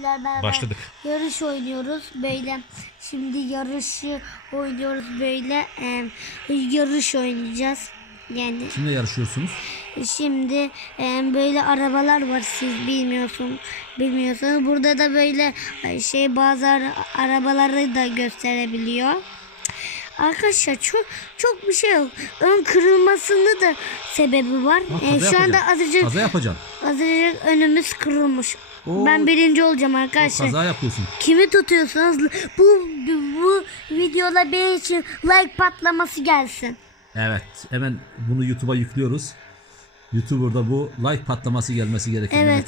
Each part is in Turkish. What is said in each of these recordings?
sizler beraber Başladık. yarış oynuyoruz böyle. Şimdi yarışı oynuyoruz böyle. Ee, yarış oynayacağız. Yani Kimle yarışıyorsunuz? şimdi e, böyle arabalar var siz bilmiyorsun bilmiyorsunuz. Burada da böyle e, şey bazı ara- arabaları da gösterebiliyor. Arkadaşlar çok çok bir şey yok. Ön kırılmasında da sebebi var. Ha, E, kaza şu anda azıcık Kaza yapacaksın. azıcık önümüz kırılmış. Oo. Ben birinci olacağım arkadaşlar. Kaza yapıyorsun. Kimi tutuyorsunuz? Bu bu videoda benim için like patlaması gelsin. Evet. Hemen bunu YouTube'a yüklüyoruz. YouTuber'da bu like patlaması gelmesi gerekiyor. Evet.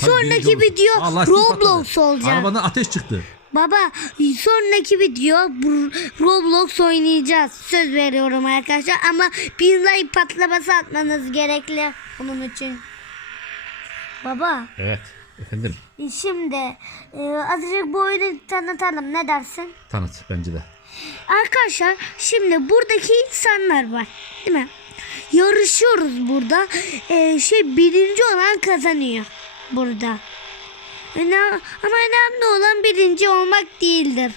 Sonraki video Roblox olacak. Arabadan ateş çıktı. Baba sonraki video Roblox oynayacağız. Söz veriyorum arkadaşlar ama bir like patlaması atmanız gerekli bunun için. Baba Evet. Efendim. şimdi e, azıcık bu oyunu tanıtalım ne dersin? Tanıt bence de. Arkadaşlar şimdi buradaki insanlar var değil mi? Yarışıyoruz burada. Ee, şey birinci olan kazanıyor burada. Ama önemli olan birinci olmak değildir.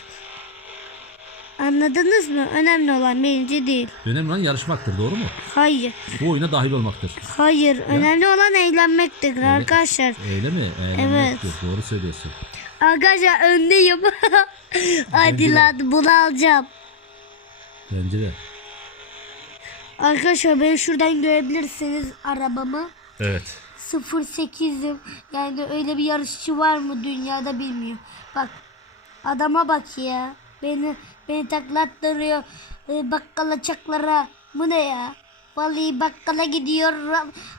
Anladınız mı? Önemli olan birinci değil. Önemli olan yarışmaktır doğru mu? Hayır. Bu oyuna dahil olmaktır. Hayır. Önemli olan eğlenmektir arkadaşlar. Öyle mi? Evet. Eğlenmektir. Doğru söylüyorsun. Arkadaşlar öndeyim. Hadi lan bunu alacağım. Bence de. Arkadaşlar beni şuradan görebilirsiniz arabamı. Evet. 08'im. Yani öyle bir yarışçı var mı dünyada bilmiyorum. Bak adama bak ya. Beni beni taklattırıyor. E, bakkala çaklara. Bu ne ya? Vallahi bakkala gidiyor.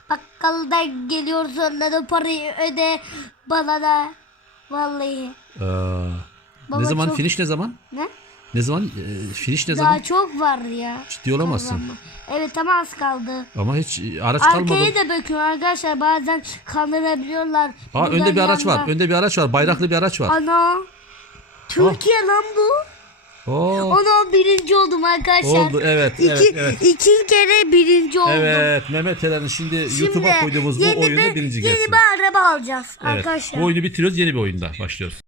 Bakkaldan geliyor sonra da parayı öde bana da. Vallahi. Baba ne zaman çok- finish ne zaman? Ne? Ne zaman? e, finish ne Daha zaman? çok var ya. Ciddi olamazsın. Kazanma. Evet ama az kaldı. Ama hiç e, araç kalmadı. Arkaya da bakıyor arkadaşlar bazen kandırabiliyorlar. Aa, önde bir araç var. yandan. Önde bir araç var. Bayraklı bir araç var. Ana. Türkiye lan bu. Oo. Ana birinci oldum arkadaşlar. Oldu evet İki, evet evet. iki kere birinci oldum. Evet Mehmet Eren'in şimdi, YouTube'a koyduğumuz bu yeni bir, birinci Yeni gelsin. bir araba alacağız Evet. arkadaşlar. Bu oyunu bitiriyoruz yeni bir oyunda başlıyoruz.